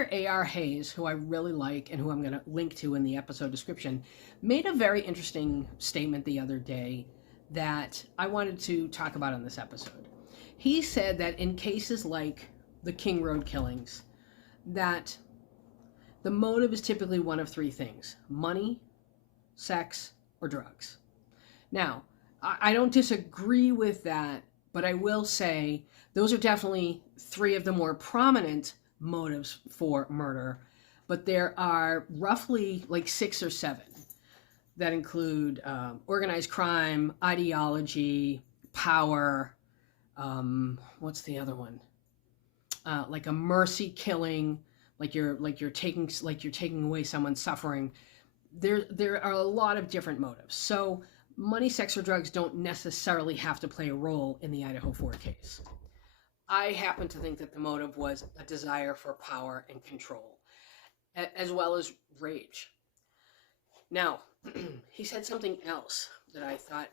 Dr. A.R. Hayes, who I really like and who I'm going to link to in the episode description, made a very interesting statement the other day that I wanted to talk about on this episode. He said that in cases like the King Road killings, that the motive is typically one of three things: money, sex, or drugs. Now, I don't disagree with that, but I will say those are definitely three of the more prominent motives for murder. But there are roughly like six or seven that include organized crime, ideology, power. What's the other one? Like a mercy killing, like you're taking away someone's suffering. There are a lot of different motives. So money, sex, or drugs don't necessarily have to play a role in the Idaho 4 case. I happen to think that the motive was a desire for power and control, as well as rage. Now, he said something else that I thought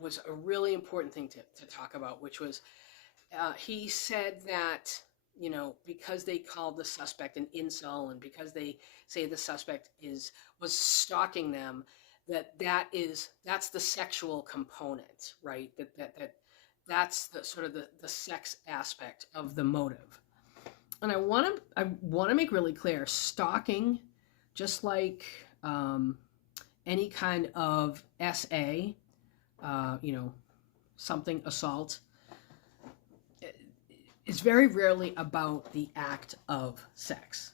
was a really important thing to talk about, which was he said that, because they called the suspect an incel, and because they say the suspect was stalking them, that's the sexual component, right? That's the sort of the sex aspect of the motive. And I want to make really clear, stalking, just like any kind of SA, something assault, is very rarely about the act of sex,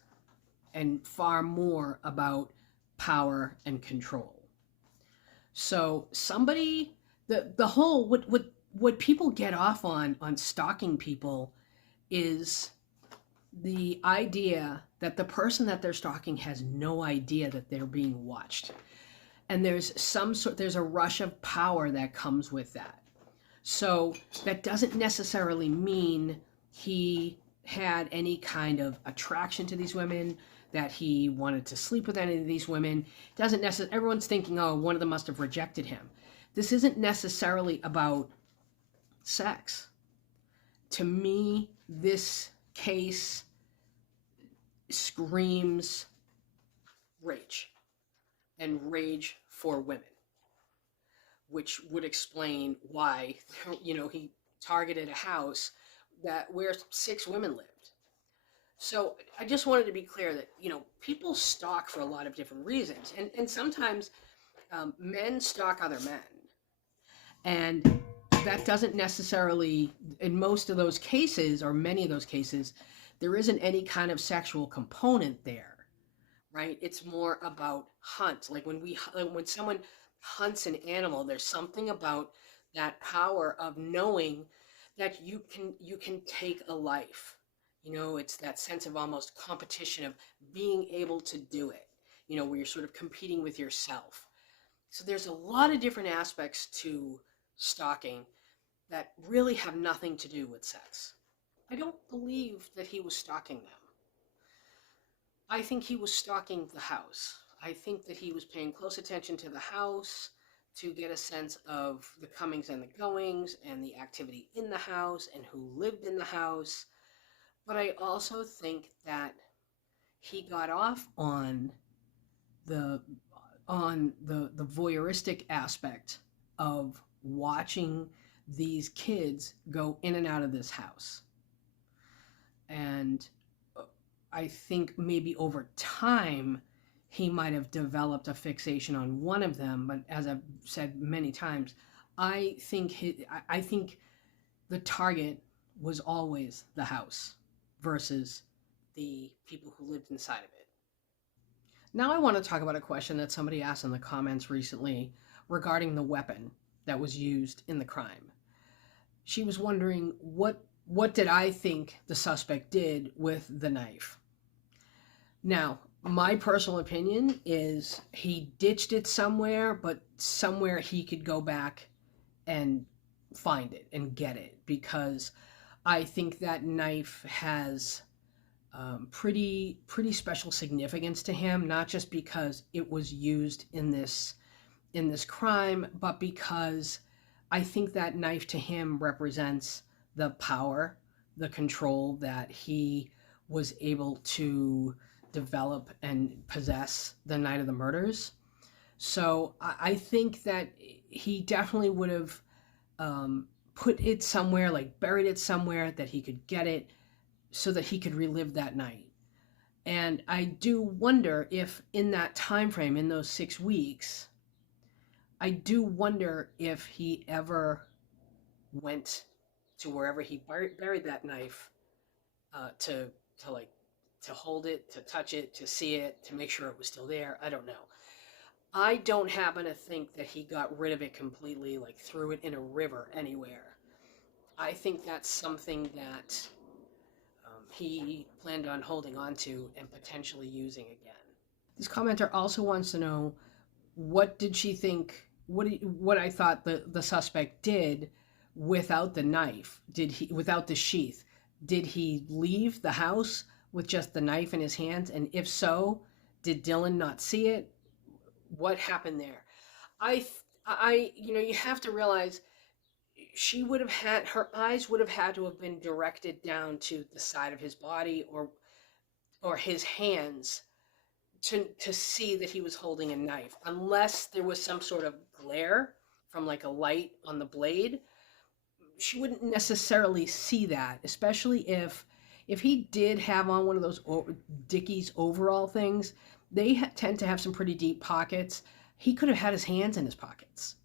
and far more about power and control. So the whole what people get off on stalking people is the idea that the person that they're stalking has no idea that they're being watched. And there's a rush of power that comes with that. So that doesn't necessarily mean he had any kind of attraction to these women, that he wanted to sleep with any of these women. Doesn't necessarily. Everyone's thinking, oh, one of them must have rejected him. This isn't necessarily about sex. To me, this case screams rage, and rage for women, which would explain why, he targeted a house where 6 women lived. So I just wanted to be clear that, people stalk for a lot of different reasons. And sometimes men stalk other men. And that doesn't necessarily, in most of those cases, or many of those cases, there isn't any kind of sexual component there, right? It's more about hunt. Like when someone hunts an animal, there's something about that power of knowing that you can take a life. It's that sense of almost competition, of being able to do it, where you're sort of competing with yourself. So there's a lot of different aspects to stalking that really have nothing to do with sex. I don't believe that he was stalking them. I think he was stalking the house. I think that he was paying close attention to the house to get a sense of the comings and the goings and the activity in the house and who lived in the house. But I also think that he got off on the voyeuristic aspect of watching these kids go in and out of this house. And I think maybe over time he might have developed a fixation on one of them, but as I've said many times, I think the target was always the house versus the people who lived inside of it. Now I want to talk about a question that somebody asked in the comments recently regarding the weapon that was used in the crime. She was wondering what did I think the suspect did with the knife. Now, my personal opinion is he ditched it somewhere, but somewhere he could go back and find it and get it, because I think that knife has pretty special significance to him, not just because it was used in this crime, but because I think that knife to him represents the power, the control that he was able to develop and possess the night of the murders. So I think that he definitely would have put it somewhere, like buried it somewhere that he could get it so that he could relive that night. And I do wonder if in that time frame, in those 6 weeks, I do wonder if he ever went to wherever he buried that knife to like to hold it, to touch it, to see it, to make sure it was still there. I don't know. I don't happen to think that he got rid of it completely, like threw it in a river anywhere. I think that's something that he planned on holding on to and potentially using again. This commenter also wants to know what did she think, what I thought the suspect did without the knife. Did he, without the sheath, did he leave the house with just the knife in his hands? And if so, did Dylan not see it? What happened there? You have to realize she would have had, her eyes would have had to have been directed down to the side of his body or his hands to see that he was holding a knife, unless there was some sort of glare from like a light on the blade. She wouldn't necessarily see that, especially if he did have on one of those Dickies overall things. They tend to have some pretty deep pockets. He could have had his hands in his pockets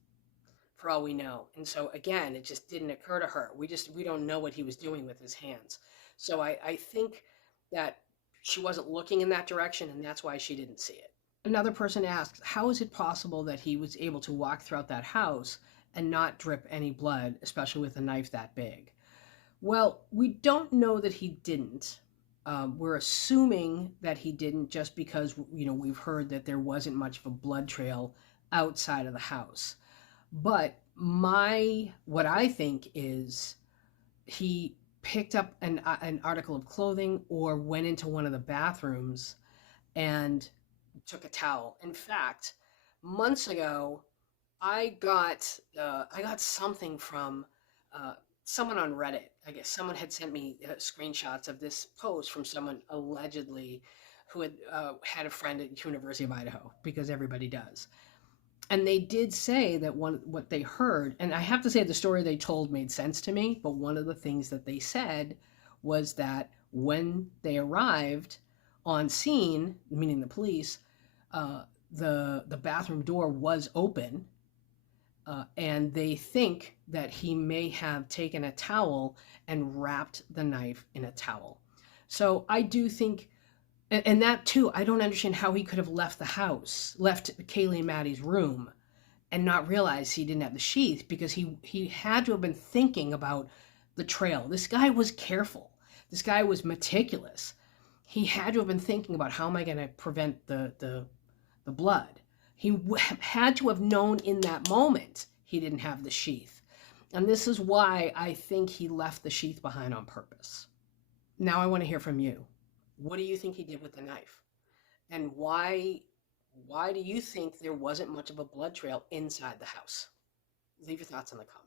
for all we know. And so again, it just didn't occur to her. We don't know what he was doing with his hands. So I think that she wasn't looking in that direction, and that's why she didn't see it. Another person asks, how is it possible that he was able to walk throughout that house and not drip any blood, especially with a knife that big? Well, we don't know that he didn't. We're assuming that he didn't just because, we've heard that there wasn't much of a blood trail outside of the house. But what I think is he picked up an article of clothing or went into one of the bathrooms and took a towel. In fact, months ago, I got something from someone on Reddit. I guess someone had sent me screenshots of this post from someone allegedly who had a friend at University of Idaho, because everybody does. And they did say that what they heard, and I have to say the story they told made sense to me, but one of the things that they said was that when they arrived on scene, meaning the police, the bathroom door was open, and they think that he may have taken a towel and wrapped the knife in a towel. So I do think, and that too, I don't understand how he could have left the house, left Kaylee and Maddie's room, and not realize he didn't have the sheath, because he had to have been thinking about the trail. This guy was careful. This guy was meticulous. He had to have been thinking about, how am I going to prevent the blood? He had to have known in that moment he didn't have the sheath. And this is why I think he left the sheath behind on purpose. Now I want to hear from you. What do you think he did with the knife? And why do you think there wasn't much of a blood trail inside the house? Leave your thoughts in the comments.